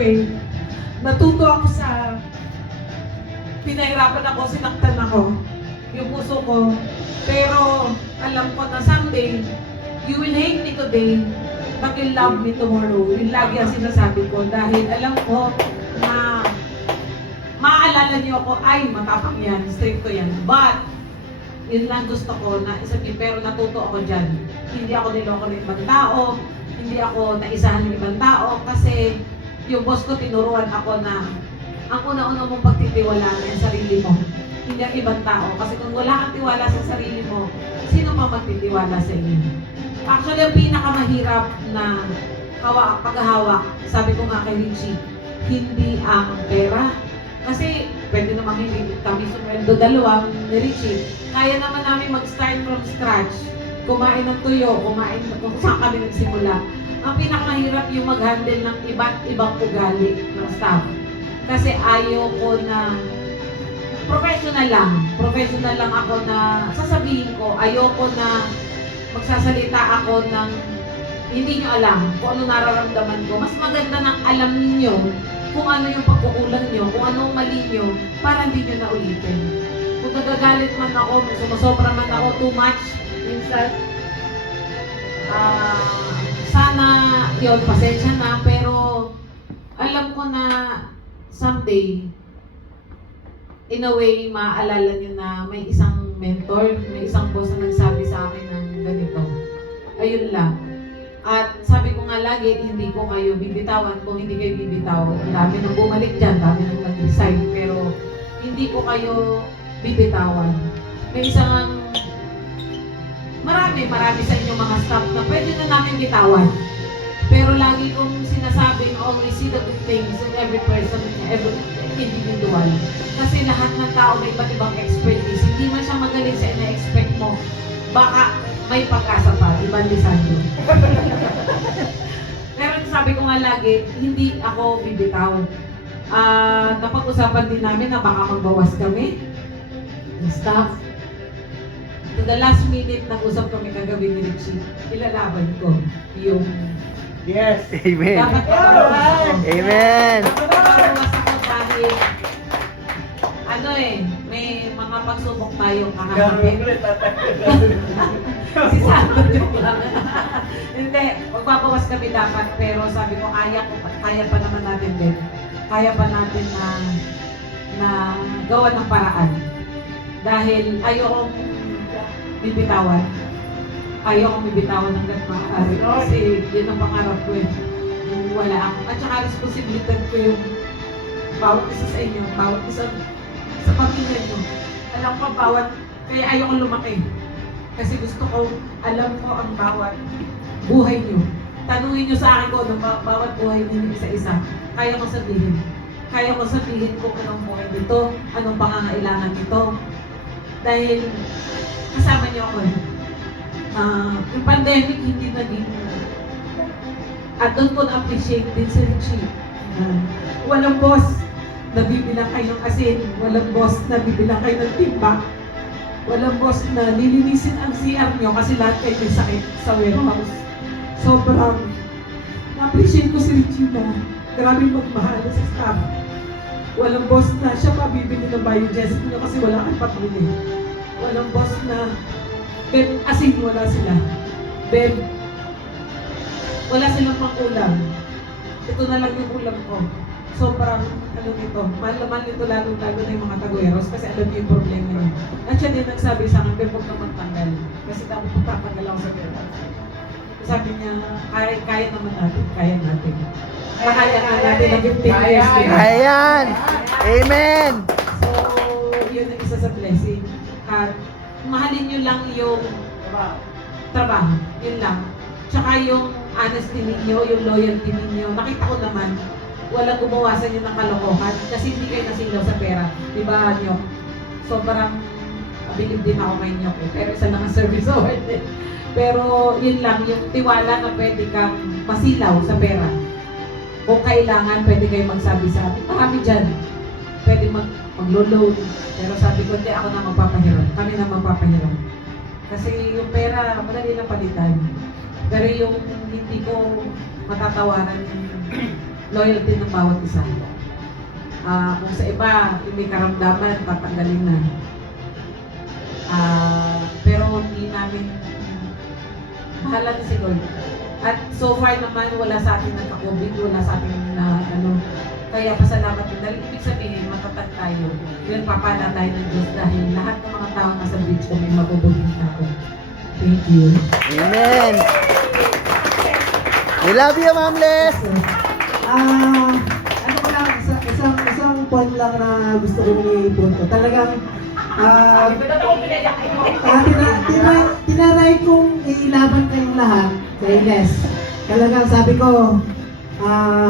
way, natuto ako sa pinahirapan ako, sinaktan ako, yung puso ko. Pero alam ko na someday, you will hate me today, but you'll love me tomorrow. Yung lagi ang sinasabi ko dahil alam ko na maaalala niyo ako, ay matapang yan, straight ko yan. But, yun lang gusto ko na isabihin, pero natuto ako dyan. Hindi ako niloko ng ibang tao, hindi ako naisahan ng ibang tao, kasi yung boss ko tinuruan ako na ang una-una mong pagtitiwalaan ay sarili mo, hindi ang ibang tao. Kasi kung wala kang tiwala sa sarili mo, sino pa magtitiwala sa inyo? Actually, ang pinakamahirap na paghahawak, sabi ko nga kay Richie, hindi ang pera. Kasi pwede naman hindi kami sumweldo dalawang ni Richie. Kaya naman namin mag-start from scratch. Kumain ng tuyo, kumain kung saan kami nagsimula. Ang pinakamahirap yung mag-handle ng iba't ibang ugali ng staff. Kasi ayaw ko na professional lang ako na sasabihin ko, ayoko na magsasalita ako ng hindi nyo alam kung ano nararamdaman ko. Mas maganda nang alam niyo kung ano yung pagkukulang nyo, kung ano ang mali nyo, para hindi nyo na ulitin. Kung nagagalit man ako, sumasobra man ako too much, minsan, sana yun, pasensya na, pero alam ko na someday, in a way, maaalala nyo na may isang mentor, may isang boss na nagsabi sa akin ng ganito. Ayun lang. At sabi ko nga lagi, hindi ko kayo bibitawan kung hindi kayo bibitaw. Ang dami nang bumalik dyan, dami nang nag-resign, pero hindi ko kayo bibitawan. May isang marami sa inyong mga staff na pwede na namin bitawan. Pero lagi kong sinasabi, always see the good things in every person, in every individual. Kasi lahat ng tao may iba't ibang expertise. Hindi man siya magaling sa ina-expect mo. Baka may pag-asa pa, ibang Lisandro. Pero sabi ko nga lagi, hindi ako bibitaw. Napag-usapan din namin na baka magbawas kami ng staff. To the last minute, nag-usap kami kagabi ni Richie. Ilalaban ko yung Yes. Amen. dapat magbawas ako. Amen. Dapat magbawas ako dahil may mga pagsubok tayo kakaharapin. Si Sandro, joke lang. Hindi, magpapawas kami dapat, pero sabi ko, kaya pa naman natin din. Kaya pa natin na gawa ng paraan. Dahil ayokong bibitawan. Ayokong bibitawan hanggang maaari. Kasi yun ang pangarap ko eh. Yung wala ako. At saka responsibilidad ko yung bawat isa sa inyo, bawat isa sa pamilya nyo. Alam ko kaya ayokong lumaki. Kasi gusto ko, alam ko ang bawat buhay nyo. Tanungin nyo sa akin ko, bawat buhay nyo isa-isa. Kaya ko sabihin. Kaya ko sabihin kung anong buhay nito, anong pangangailangan nito. Dahil kasama nyo ako eh. Yung pandemic hindi naging at doon ko na-appreciate din si Richie. Walang boss na bibilang kayo ng asin, walang boss na bibilang kayo ng timba, walang boss na lilinisin ang CR nyo kasi lahat kayo may sakit sa warehouse. Sobrang na-appreciate ko si Richie na grabe magmahal sa staff. Walang boss na siya pa bibili ng biogesic nyo kasi wala kang patuloy. Walang boss na beb, asin wala sila. Beb, wala silang pang-ulam. Ito na lang yung ulam ko. Sobrang, nito, mahal nito lalo na yung mga tagueros kasi alam niyo yung problema niya. At siya din nagsabi sa akin, beb, huwag kang magtanggal. Kasi dapat magtanggal ako sa pera. Sabi niya, kaya naman natin, kaya natin. Kaya nga natin na 15 years. Ayan. Amen. So, yun ang isa sa blessing. At mahalin nyo lang yung trabaho. Yun lang. Tsaka yung honesty ninyo, yung loyalty ninyo. Nakita ko naman, walang gumawasan yun ng kalokohan kasi hindi kayo nasilaw sa pera. Diba, Nyok? Sobrang bilib din ako kay Nyok eh. Pero isa lang ang service award. Pero yun lang, yung tiwala na pwede kang masilaw sa pera. Kung kailangan, pwede kayo magsabi sa atin. Marami dyan. Pwede mag-load. Pero sabi ko, hindi ako na magpapahiram. Kami na magpapahiram. Kasi yung pera, madali lang palitan. Pero yung hindi ko matatawaran yung loyalty ng bawat isa. Kung sa iba, yung may karamdaman, tatanggalin na. Pero hindi namin, bahala na si Lord. At so far naman, wala sa atin nagka-COVID, wala sa atin na kaya pasalamat din. Dahil ibig sabihin, matatag tayo. Yun, papala tayo ng Diyos dahil lahat ng mga tao nasa beach ko may mabubugin tao. Thank you. Amen. We love you, Ma'am Les. Ano ko lang, isang point lang na gusto kong i-punto. Talagang, tinaray kong ilaban kayong lahat sa Ines. Talagang sabi ko,